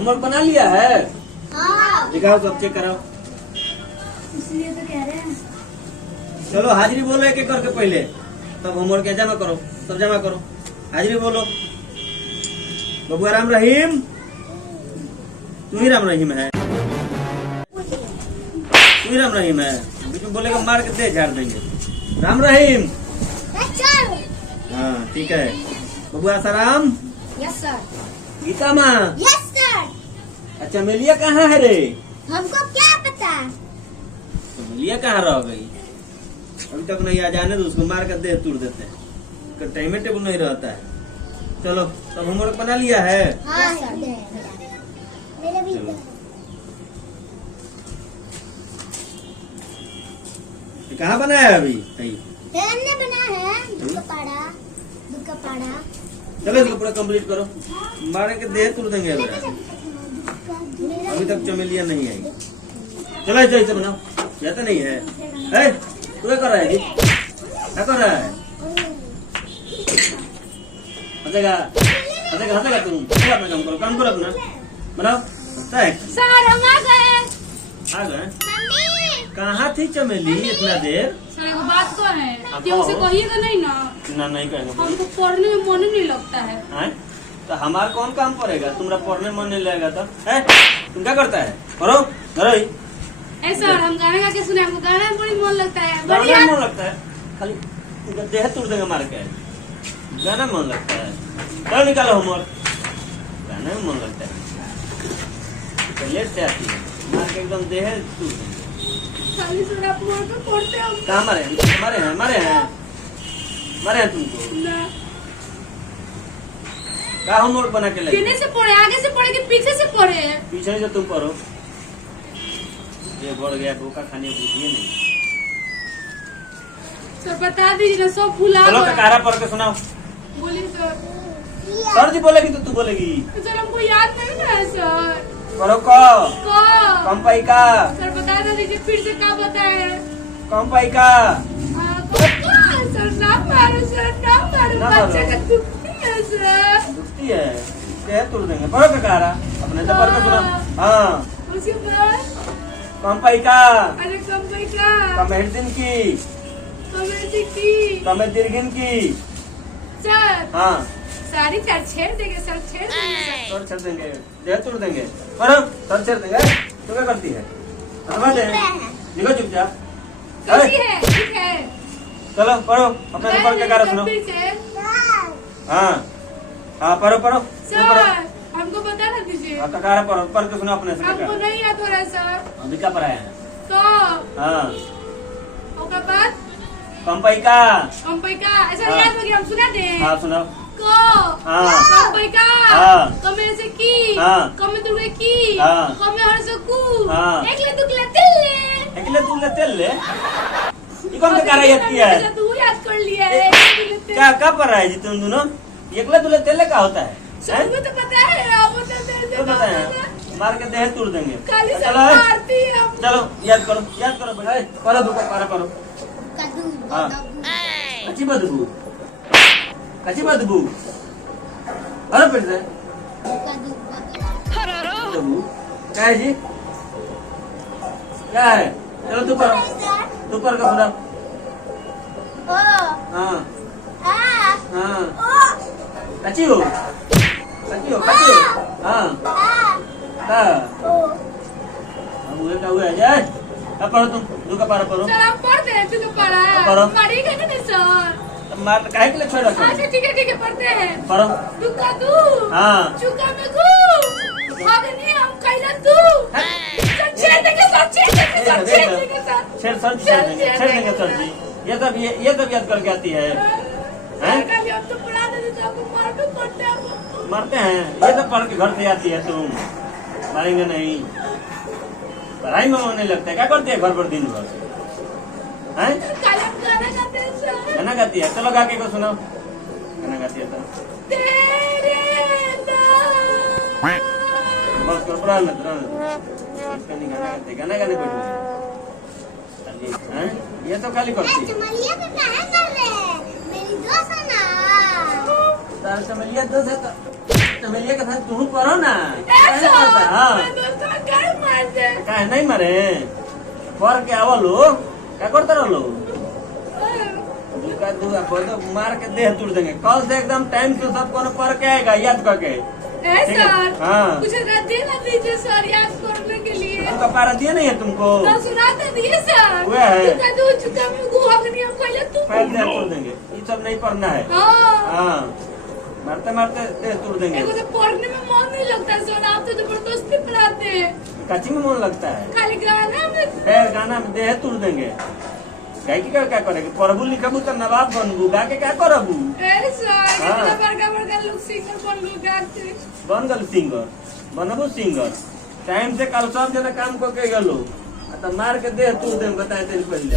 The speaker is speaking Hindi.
होमवर्क बना लिया है? हाँ। दिखाओ सब, चेक कराओ। इसलिए तो कह रहे हैं। चलो हाजिरी बोलो एक एक करके पहले, तब होमवर्क जमा करो, सब जमा करो। हाजिरी बोलो। बबुआ राम रहीम, तू ही राम रहीम है, तू ही राम रहीम है। बीच में बोलेगा मार के दे झाड़ देंगे। राम रहीम। हाँ ठीक है। बबुआ आसाराम। Yes sir. गीता माँ। Yes sir. अच्छा मेलिया कहाँ है रे? हमको क्या पता। तो मेलिया कहाँ रह गई? अभी तक नहीं आ जाने तो उसको मार कर दे तोड़ देते हैं, टाइम टेबल नहीं रहता है। चलो तब होमवर्क बना लिया है? हाँ सर। मेरा भी। कहाँ बनाया है अभी? हमने बना है दुका पाड़ा। चलो इसको पूरा कंप्लीट करो, मारे के देह तोड़ देंगे। अभी तक चमेलिया नहीं आई। चलो ऐसे बनाओ, या तो नहीं है। तू क्या कर रहा है जी? क्या कर रहा है? हंसेगा हंसेगा तुम। अपना काम करो, काम करो अपना, बनाओ। सर हम आ गए। आ गए? कहाँ थी चमेली इतना देर? सर एगो बात को है हाँ, कि उसे कहो। कहिएगा नहीं ना। ना नहीं कहेंगे। हमको पढ़ने में मन नहीं लगता है। तो हमारा कौन काम पड़ेगा? तुम्हारा पढ़ने मन नहीं लगेगा तो तुम क्या करता है? करो करो ही। ए सर हम गाना गा के सुने, हमको गाना में बड़ी मन लगता है। गाना बढ़िया। में मन लगता है? खाली देह तोड़ देंगे मार के। गाना में मन लगता है? चलो निकालो होमवर्क। गाना में मन लगता है तो लेट से आती है, मार के एकदम देह तोड़ देंगे। खाली सर आप मोर पे पढ़ते हम कहाँ मारे हैं तुमको? ना। क्या होमवर्क बना के लगे? किने से पढ़े, आगे से पढ़े कि पीछे से पढ़े? पीछे से तुम पढ़ो। ये बढ़ गया धोखा खाने बुझिए नहीं। सर बता दीजिए ना, सब भुला चलो गए। ककारा पढ़ के सुनाओ। बोलिए सर। सर जी बोलेगी तो तू बोलेगी। सर हमको याद नहीं ना है सर। पढ़ो को कंपाई का। सर बता दीजिए फिर से क्या बताए? कंपाई का। सर ना मारो ना मारो। बच्चे का दुखती है सर। दुखती है, देह तोड़ देंगे। पढ़ो ककारा अपने से पढ़ के सुनाओ। हाँ उसके बाद कंपाई का। अरे कंपनी का कमेहदिन की। कमेटी की कमेदिरगिन की। सर हाँ सारी चार छेड़ देंगे सर, छेड़ देंगे सर। सर छेड़ देंगे, देह तोड़ देंगे। पढ़ो सर छेड़ देंगे। तू क्या करती है? निकल चुपचाप। कैसी है? ठीक है। चलो पढ़ो अपने से पढ़ के ककारा सुनो। फिर से हाँ हाँ पढ़ो पढ़ो। सर हमको बता ना दीजिए। ककारा पढ़ो, पढ़ के सुनो अपने से। हमको नहीं याद हो रहा है सर। अभी क्या पढ़ाया है? तो हाँ उसके बाद कंपाई का। कंपनी का ऐसा हाँ। याद हो गया, हम सुना दे। हाँ सुनाओ। को हाँ। कंपनी का हाँ। कमे से की हाँ। कमे तुड़े की हाँ। कमे हर से कु हाँ। एकले दुकले तिल्ले अकेले तू तेल ले। ये कौन ककारा याद किया है? तू याद कर लिया है। क्या क्या पढ़ रहा है जी तुम दोनों? एकले तुले तेल क्या होता है? सबको तो पता है, आप बता दे। तो पता है, मार के देह तोड़ देंगे। खाली सब चलो मारती है हम। चलो याद करो बेटा। पढ़ो दुका पारा पढ़ो। हाँ अच्छी बदबू, अच्छी बदबू। अरे फिर से बदबू क्या है जी? क्या है? चलो तू पढ़ के सुना। हाँ हाँ अच्छी हो हाँ हाँ हुए जाए। अब पढ़ो तुम दुका पारा पढ़ो। सर हम पढ़ते हैं, तू तो पढ़ा पढ़ो। पढ़ेगा ना सर। मार काहे के लिए छोड़ रखा है? अच्छा ठीक है पढ़ते हैं। पढ़ो। दुका दू हाँ चुका में गु अग्नि हम कैला तू सर छेड़ देंगे सर, छेड़ देंगे सर, छेड़ देंगे सर। छेड़ देंगे सर जी। ये सब याद करके आती है। हैं? कभी हम तो पढ़ा देते तो आपको मार भी पड़ते हैं। मरते हैं ये सब पढ़ के घर से आती है तुम। मारेंगे नहीं, पढ़ाई में मन नहीं लगता है। क्या करती है घर पर दिन भर? हैं? गाना गाते हैं सर। गाना गाती है? चलो गा के को सुनाओ। गाना गाती है तो तेरे नाम बस करो, रहने दो। इसका नहीं गाना गाते, गाना गाने बैठ गए। ये तो खाली करती है। चमलिया पे क्या कर रहे हैं? मेरी दोस्त है ना। तार चमेलिया दोस्त है तो चमेलिया के साथ तू करो ना। ऐसा हाँ मैं दोस्तों घर मार दे काहे नहीं मरे कर के आवलो क्या करते रहो दुका दुआ बोलो मार के देह तोड़ देंगे। कल से एकदम टाइम से सब कोनो कर के आएगा याद करके। ऐसा हाँ। कुछ देना दीजिए सर याद करने के लिए। तुमका पारा दिया नहीं है तुमको? ना सुनाते दिए सर। हुआ है। चुका दो चुका में गुहागनी हम पहले तू पैर देह तोड़ देंगे। ये सब नहीं पढ़ना है। हाँ हाँ मारते मारते देह तोड़ देंगे। मेरे को तो पढ़ने में मन नहीं लगता सर। आप तो जबरदस्ती पढ़ाते हैं। कच्ची में मन लगता है खाली गाना में फिर गाना में देह तोड़ देंगे। गायकी का क्या करेंगे? पढ़बू लिखबू तो नवाब बनबू गा के क्या करबू? ऐसा हाँ। कितना बड़का बड़का लोग सिंगर बन लोग गाते। बन गल सिंगर बनबू सिंगर। टाइम से कल सब जना काम करके गलो तो मार के देह तोड़ देंगे। बताए तेरे पहले